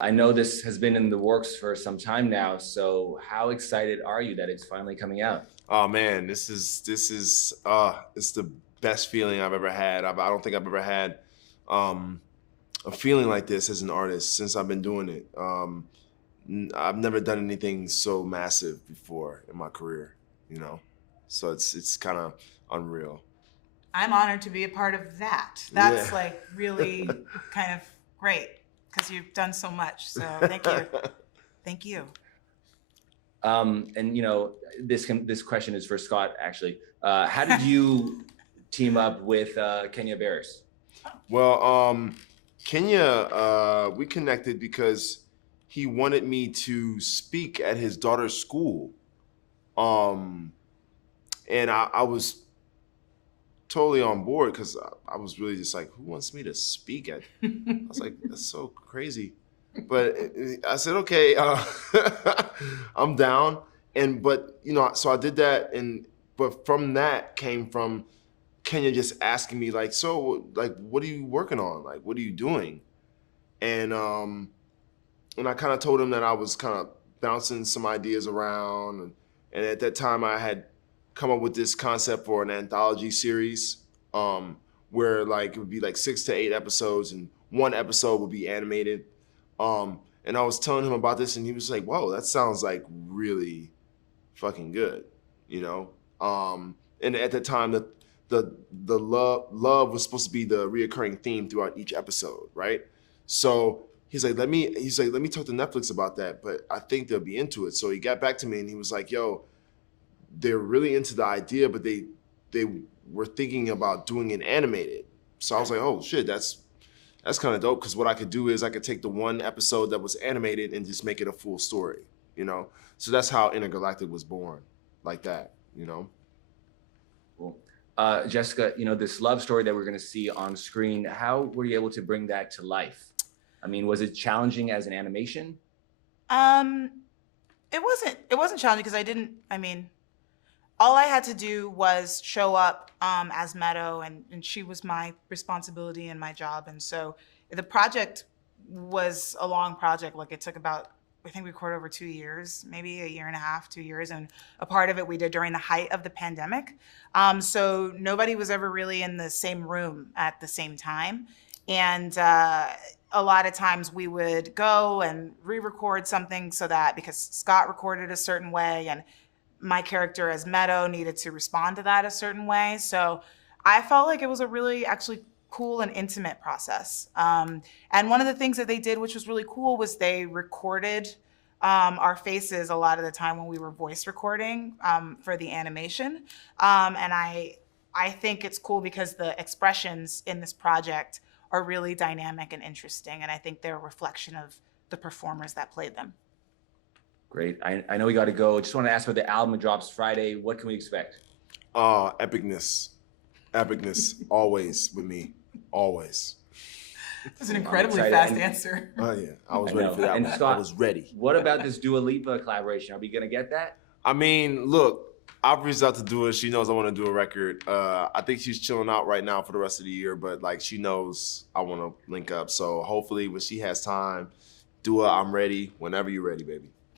I know this has been in the works for some time now, so how excited are you that it's finally coming out? Oh man, it's the best feeling I've ever had. I don't think I've ever had um, a feeling like this as an artist since I've been doing it. I've never done anything so massive before in my career, you know. So it's kind of unreal. I'm honored to be a part of that. Yeah. That's like really kind of great because you've done so much. So thank you. Thank you. And this question is for Scott actually. How did you team up with Kenya Barris? Well, Kenya, we connected because he wanted me to speak at his daughter's school. Um, and I was totally on board because I was really just like, who wants me to speak at? I was like, that's so crazy. But I said, okay, I'm down. But so I did that, but from that came from Kenya just asking me like, so like, what are you working on? Like, what are you doing? And I kind of told him that I was kind of bouncing some ideas around, and at that time I had come up with this concept for an anthology series, where like it would be like 6 to 8 episodes, and one episode would be animated. And I was telling him about this, and he was like, "Whoa, that sounds like really fucking good," you know. And at the time, the love was supposed to be the reoccurring theme throughout each episode, right? So let me talk to Netflix about that, but I think they'll be into it. So he got back to me and he was like, yo, they're really into the idea, but they were thinking about doing it animated. So I was like, oh shit, that's kind of dope, because what I could do is I could take the one episode that was animated and just make it a full story, you know? So that's how Intergalactic was born, like that, you know? Cool. Jessica, this love story that we're going to see on screen, how were you able to bring that to life? I mean, was it challenging as an animation? Um, it wasn't challenging because all I had to do was show up as Meadow, and she was my responsibility and my job. And so the project was a long project. Like it took about, I think we recorded over 2 years, maybe a year and a half, 2 years. And a part of it we did during the height of the pandemic. So nobody was ever really in the same room at the same time. And a lot of times we would go and re-record something so that, because Scott recorded a certain way and my character as Meadow needed to respond to that a certain way. So I felt like it was a really actually cool and intimate process. And one of the things that they did, which was really cool, was they recorded our faces a lot of the time when we were voice recording for the animation. And I think it's cool because the expressions in this project are really dynamic and interesting. And I think they're a reflection of the performers that played them. Great. I know we got to go. Just want to ask about the album. It drops Friday. What can we expect? Epicness. Epicness, always with me. Always. That's an incredibly fast answer. Oh, yeah. I was ready for that. And one. Scott, I was ready. What about this Dua Lipa collaboration? Are we going to get that? I mean, look, I've reached out to Dua. She knows I want to do a record. I think she's chilling out right now for the rest of the year, but like she knows I want to link up. So hopefully when she has time, Dua, I'm ready whenever you're ready, baby.